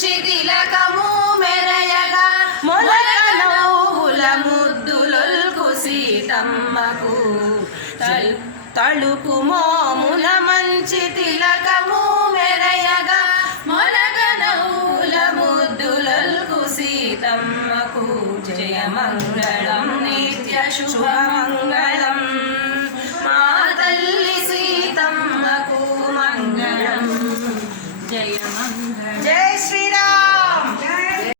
శిథిలకము మెరయగా మొలకనౌల ముద్దులొల్కు సీతమ్మకు. తళుకు మోముల మంచి తిలకము మెరయగా మొలకనౌల ముద్దులొల్కు సీతమ్మకు. జయమంగళం నిత్య శుభమంగళం. మా తల్లి సీతమ్మకు మంగళం. జయమంగళం.